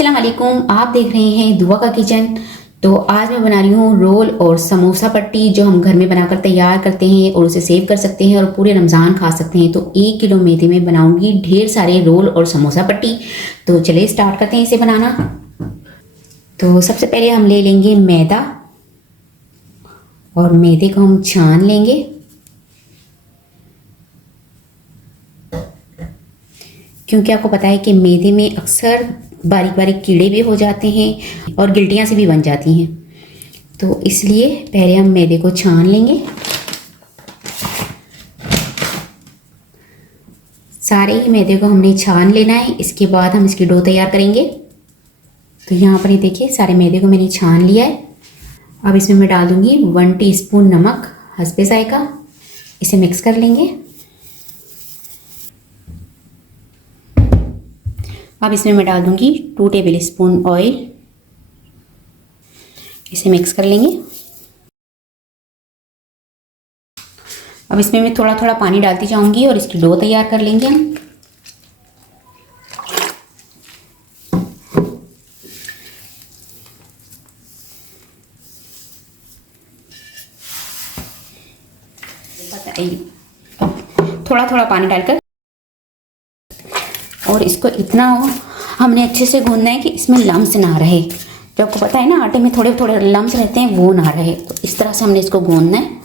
अस्सलाम वालेकुम। आप देख रहे हैं दुआ का किचन। तो आज मैं बना रही हूँ रोल और समोसा पट्टी, जो हम घर में बनाकर तैयार करते हैं और उसे सेव कर सकते हैं और पूरे रमज़ान खा सकते हैं। तो 1 किलो मैदे में बनाऊंगी ढेर सारे रोल और समोसा पट्टी। तो चलिए स्टार्ट करते हैं इसे बनाना। तो सबसे पहले हम ले लेंगे मैदा और मैदे को हम छान लेंगे। क्योंकि आपको पता है कि मैदे में अक्सर बारीक बारीक कीड़े भी हो जाते हैं और गिल्टियाँ से भी बन जाती हैं। तो इसलिए पहले हम मैदे को छान लेंगे। सारे ही मैदे को हमने छान लेना है। इसके बाद हम इसकी डो तैयार करेंगे। तो यहाँ पर ये देखिए सारे मैदे को मैंने छान लिया है। अब इसमें मैं डाल दूँगी 1 टीस्पून नमक हस्बे जायका। इसे मिक्स कर लेंगे। अब इसमें मैं डाल दूंगी 2 टेबल स्पून ऑयल। इसे मिक्स कर लेंगे। अब इसमें मैं थोड़ा थोड़ा पानी डालती जाऊंगी और इसकी डो तैयार कर लेंगे हम। थोड़ा थोड़ा पानी डालकर और इसको इतना हमने अच्छे से गूंदना है कि इसमें लम्स ना रहे। जो आपको पता है ना, आटे में थोड़े थोड़े लम्स रहते हैं, वो ना रहे। तो इस तरह से हमने इसको गूंदना है।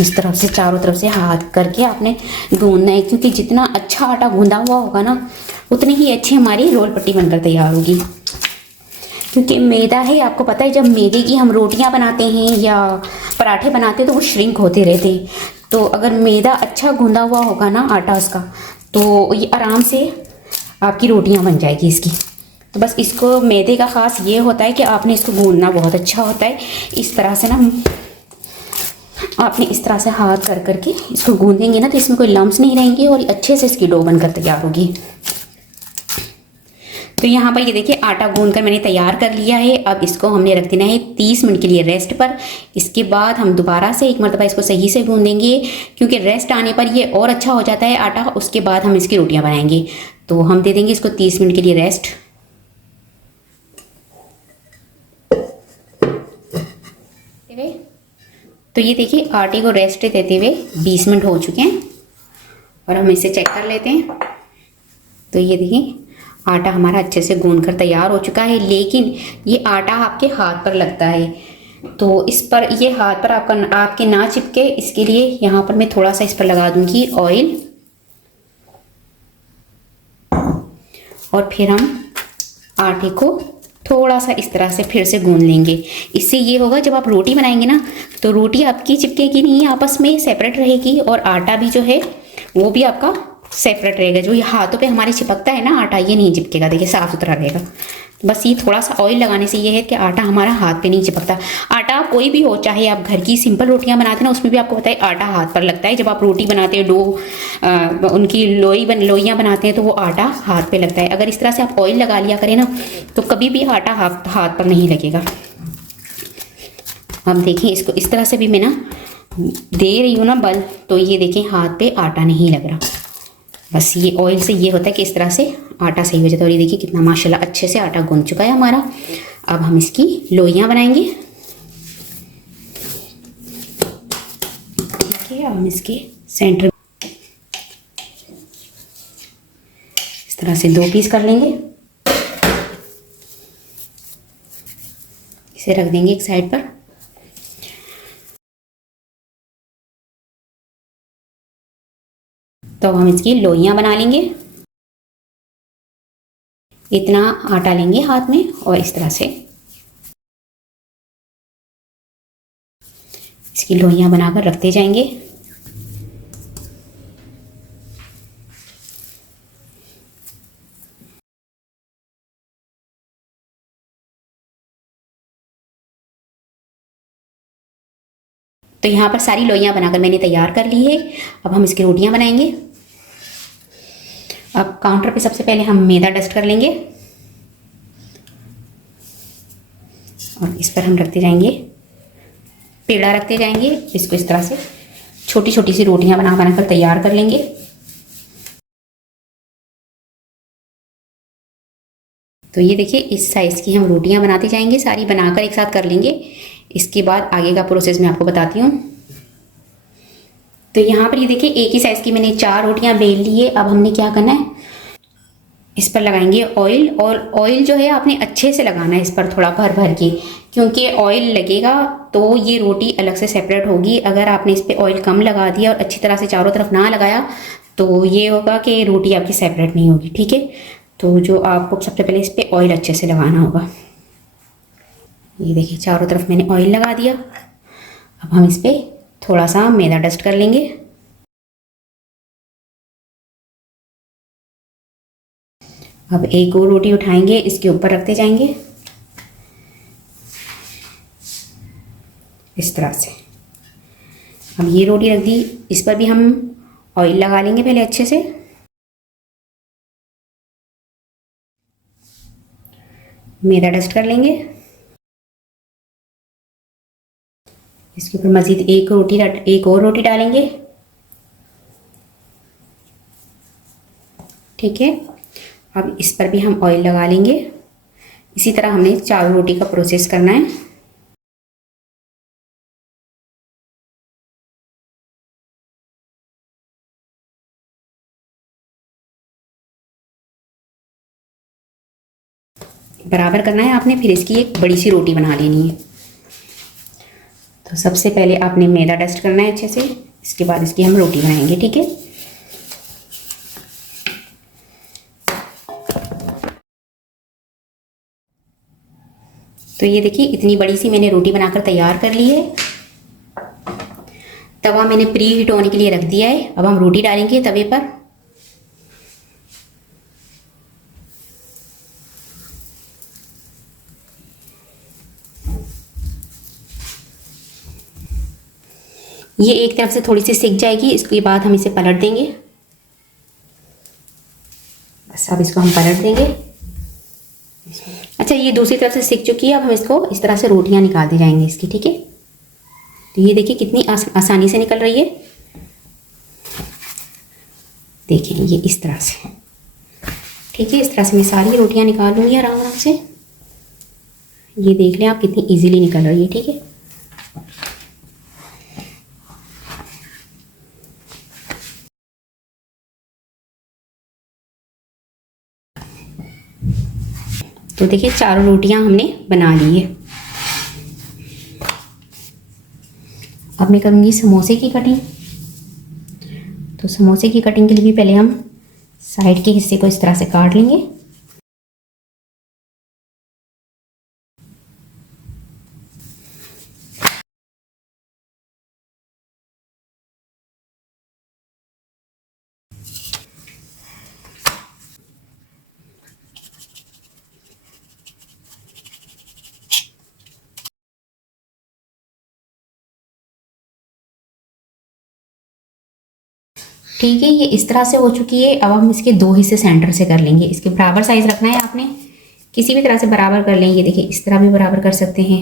इस तरफ से चारों तरफ से हाथ करके आपने गूंदना है, क्योंकि जितना अच्छा आटा गूंदा हुआ होगा ना, उतनी ही अच्छी हमारी रोल पट्टी बनकर तैयार होगी। क्योंकि मैदा है, आपको पता है, जब मैदे की हम रोटियां बनाते हैं या पराठे बनाते हैं तो वो श्रिंक होते रहते हैं। तो अगर मैदा अच्छा गूंदा हुआ होगा ना, आटा उसका, तो ये आराम से आपकी रोटियां बन जाएगी इसकी। तो बस इसको मैदे का ख़ास ये होता है कि आपने इसको गूंदना बहुत अच्छा होता है। इस तरह से ना आपने इस तरह से हाथ कर करके इसको गूंदेंगे ना, तो इसमें कोई लम्स नहीं रहेंगे और अच्छे से इसकी डो बनकर तैयार होगी। तो यहाँ पर ये देखिए आटा गूंद कर मैंने तैयार कर लिया है। अब इसको हमने रख देना है 30 मिनट के लिए रेस्ट पर। इसके बाद हम दोबारा से एक मरतबा इसको सही से गूंदेंगे, क्योंकि रेस्ट आने पर ये और अच्छा हो जाता है आटा। उसके बाद हम इसकी रोटियां बनाएंगे। तो हम दे देंगे इसको 30 मिनट के लिए रेस्ट। तो ये देखिए आटे को रेस्ट देते हुए 20 मिनट हो चुके हैं और हम इसे चेक कर लेते हैं। तो ये देखिए आटा हमारा अच्छे से गूंद कर तैयार हो चुका है, लेकिन ये आटा आपके हाथ पर लगता है। तो इस पर ये हाथ पर आपके ना चिपके, इसके लिए यहाँ पर मैं थोड़ा सा इस पर लगा दूंगी ऑयल। और फिर हम आटे को थोड़ा सा इस तरह से फिर से गूंद लेंगे। इससे ये होगा, जब आप रोटी बनाएंगे ना, तो रोटी आपकी चिपकेगी नहीं, आपस में सेपरेट रहेगी। और आटा भी जो है वो भी आपका सेपरेट रहेगा। जो ये हाथों पे हमारे चिपकता है ना आटा, ये नहीं चिपकेगा। देखिए साफ सुथरा रहेगा। बस ये थोड़ा सा ऑयल लगाने से ये है कि आटा हमारा हाथ पे नहीं चिपकता। आटा कोई भी हो, चाहे आप घर की सिंपल रोटियां बनाते हैं ना, उसमें भी आपको पता है आटा हाथ पर लगता है। जब आप रोटी बनाते हैं, डो उनकी लोइयां बनाते हैं, तो वो आटा हाथ पे लगता है। अगर इस तरह से आप ऑयल लगा लिया करें ना, तो कभी भी आटा हाथ पर नहीं लगेगा। अब देखिए इसको इस तरह से भी मैं ना दे रही हूँ ना बल, तो ये देखिए हाथ पे आटा नहीं लग रहा। बस ये ऑयल से ये होता है कि इस तरह से आटा सही हो जाता है। और ये देखिए कितना माशाल्लाह अच्छे से आटा गूंद चुका है हमारा। अब हम इसकी लोइयां बनाएंगे। ठीक है, अब हम इसके सेंटर इस तरह से 2 पीस कर लेंगे। इसे रख देंगे एक साइड पर। तो हम इसकी लोइयां बना लेंगे। इतना आटा लेंगे हाथ में और इस तरह से इसकी लोइयां बनाकर रखते जाएंगे। तो यहाँ पर सारी लोइयां बनाकर मैंने तैयार कर ली है। अब हम इसकी रोटियां बनाएंगे। अब काउंटर पे सबसे पहले हम मैदा डस्ट कर लेंगे और इस पर हम रखते जाएंगे, पेड़ा रखते जाएंगे। इसको इस तरह से छोटी छोटी सी रोटियां बना बनाकर तैयार कर लेंगे। तो ये देखिए इस साइज़ की हम रोटियां बनाते जाएंगे, सारी बनाकर एक साथ कर लेंगे। इसके बाद आगे का प्रोसेस मैं आपको बताती हूँ। तो यहाँ पर ये देखिए एक ही साइज़ की मैंने 4 रोटियां बेल ली है। अब हमने क्या करना है, इस पर लगाएंगे ऑयल। और ऑयल जो है आपने अच्छे से लगाना है इस पर, थोड़ा भर भर के, क्योंकि ऑयल लगेगा तो ये रोटी अलग से सेपरेट होगी। अगर आपने इस पर ऑयल कम लगा दिया और अच्छी तरह से चारों तरफ ना लगाया तो ये होगा कि रोटी आपकी सेपरेट नहीं होगी, ठीक है। तो जो आपको सबसे पहले इस पर ऑयल अच्छे से लगाना होगा। ये देखिए चारों तरफ मैंने ऑयल लगा दिया। अब हम इस पर थोड़ा सा मैदा डस्ट कर लेंगे। अब एक और रोटी उठाएंगे, इसके ऊपर रखते जाएंगे इस तरह से। अब ये रोटी रख दी, इस पर भी हम ऑयल लगा लेंगे पहले अच्छे से। मैदा डस्ट कर लेंगे। इसके ऊपर मज़ीद एक और रोटी डालेंगे, ठीक है। अब इस पर भी हम ऑयल लगा लेंगे। इसी तरह हमने चारों रोटी का प्रोसेस करना है। बराबर करना है आपने, फिर इसकी एक बड़ी सी रोटी बना लेनी है। तो सबसे पहले आपने मैदा डस्ट करना है अच्छे से, इसके बाद इसकी हम रोटी बनाएंगे, ठीक है। तो ये देखिए इतनी बड़ी सी मैंने रोटी बनाकर तैयार कर ली है। तवा मैंने प्री हीट होने के लिए रख दिया है। अब हम रोटी डालेंगे तवे पर। ये एक तरफ से थोड़ी सी सिक जाएगी, इसके बाद हम इसे पलट देंगे। बस अब इसको हम पलट देंगे। अच्छा, ये दूसरी तरफ से सिक चुकी है। अब हम इसको इस तरह से रोटियां निकालते जाएंगे इसकी, ठीक है। तो ये देखिए कितनी आसानी से निकल रही है। देखिए ये इस तरह से, ठीक है। इस तरह से मैं सारी रोटियां निकाल लूँगी आराम आराम से। ये देख लें आप कितनी इजीली निकल रही है, ठीक है। तो देखिए चारों रोटियां हमने बना ली है। अब मैं करूँगी समोसे की कटिंग। तो समोसे की कटिंग के लिए भी पहले हम साइड के हिस्से को इस तरह से काट लेंगे। ठीक है, ये इस तरह से हो चुकी है। अब हम इसके 2 हिस्से सेंटर से कर लेंगे। इसके बराबर साइज रखना है आपने, किसी भी तरह से बराबर कर लेंगे। देखिए इस तरह भी बराबर कर सकते हैं,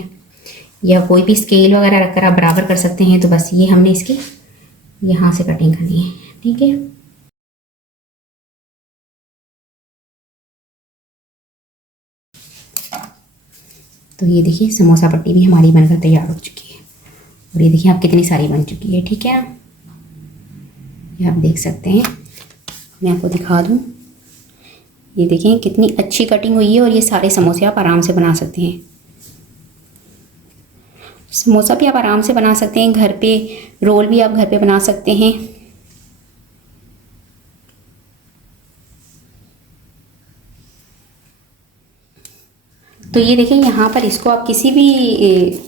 या कोई भी स्केल वगैरह रखकर आप बराबर कर सकते हैं। तो बस ये हमने इसकी यहाँ से कटिंग करनी है, ठीक है। तो ये देखिए समोसा पट्टी भी हमारी बनकर तैयार हो चुकी है। और ये देखिए आप कितनी सारी बन चुकी है, ठीक है। ये आप देख सकते हैं, मैं आपको दिखा दूँ। ये देखें कितनी अच्छी कटिंग हुई है। और ये सारे समोसे आप आराम से बना सकते हैं। समोसा भी आप आराम से बना सकते हैं घर पे, रोल भी आप घर पे बना सकते हैं। तो ये देखें यहाँ पर इसको आप किसी भी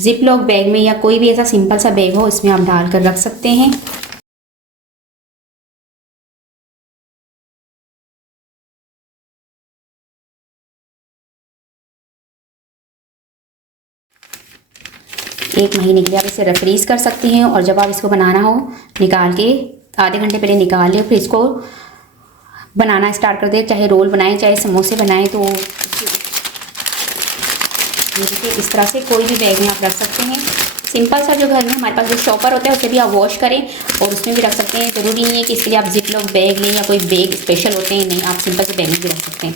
जिप लॉक बैग में, या कोई भी ऐसा सिंपल सा बैग हो, इसमें आप डाल कर रख सकते हैं। एक महीने के लिए आप इसे फ्रीज कर सकती हैं। और जब आप इसको बनाना हो, निकाल के आधे घंटे पहले निकाल लें, फिर इसको बनाना स्टार्ट कर दें। चाहे रोल बनाएं, चाहे समोसे बनाएं। तो देखिए इस तरह से कोई भी बैग में आप रख सकते हैं। सिंपल सा जो घर में हमारे पास जो शॉपर होता है, उसे भी आप वॉश करें और उसमें भी रख सकते हैं। ज़रूरी नहीं है कि इसके लिए आप जिप लॉक बैग लें या कोई बैग स्पेशल होते हैं, नहीं, आप सिंपल से बैग में भी रख सकते हैं।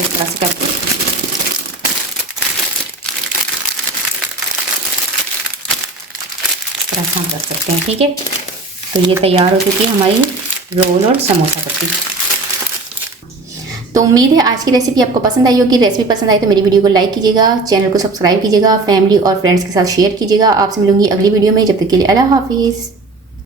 इस तरह से करके इस तरह से हम कर सकते हैं। ठीक है, तो ये तैयार हो चुकी है हमारी रोल और समोसा पट्टी। तो उम्मीद है आज की रेसिपी आपको पसंद आई होगी। रेसिपी पसंद आई तो मेरी वीडियो को लाइक कीजिएगा, चैनल को सब्सक्राइब कीजिएगा, फैमिली और फ्रेंड्स के साथ शेयर कीजिएगा। आपसे मिलूंगी अगली वीडियो में, जब तक के लिए अल्लाह हाफिज़।